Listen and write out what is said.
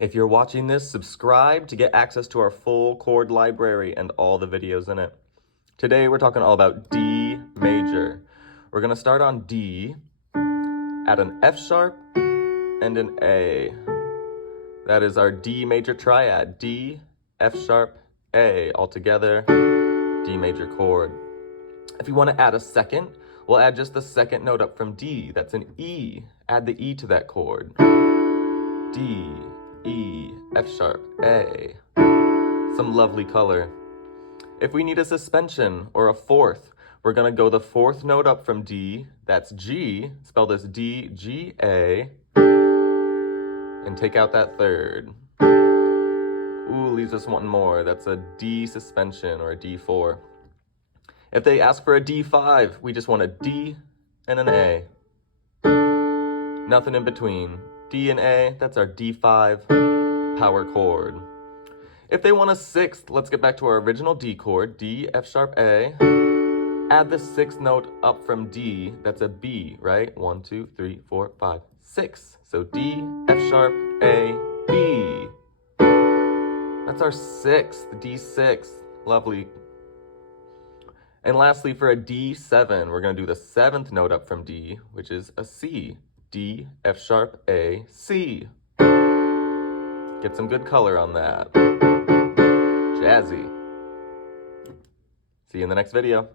If you're watching this, subscribe to get access to our full chord library and all the videos in it. Today we're talking all about D major. We're going to start on D, add an F sharp and an A. That is our D major triad, D, F sharp, A, all together, D major chord. If you want to add a second, we'll add just the second note up from D. That's an E. Add the E to that chord. D, E, F sharp, A. Some lovely color. If we need a suspension or a fourth, we're going to go the fourth note up from D. That's G. Spell this D, G, A. And take out that third. Ooh, leaves us one more. That's a D suspension or a D4. If they ask for a D5, we just want a D and an A. Nothing in between. D and A, that's our D5 power chord. If they want a sixth, let's get back to our original D chord, D, F sharp, A. Add the sixth note up from D, that's a B, right? 1, 2, 3, 4, 5, 6. So D, F sharp, A, B. That's our sixth, D6. Lovely. And lastly, for a D7, we're going to do the seventh note up from D, which is a C. D, F sharp, A, C. Get some good color on that. Jazzy. See you in the next video.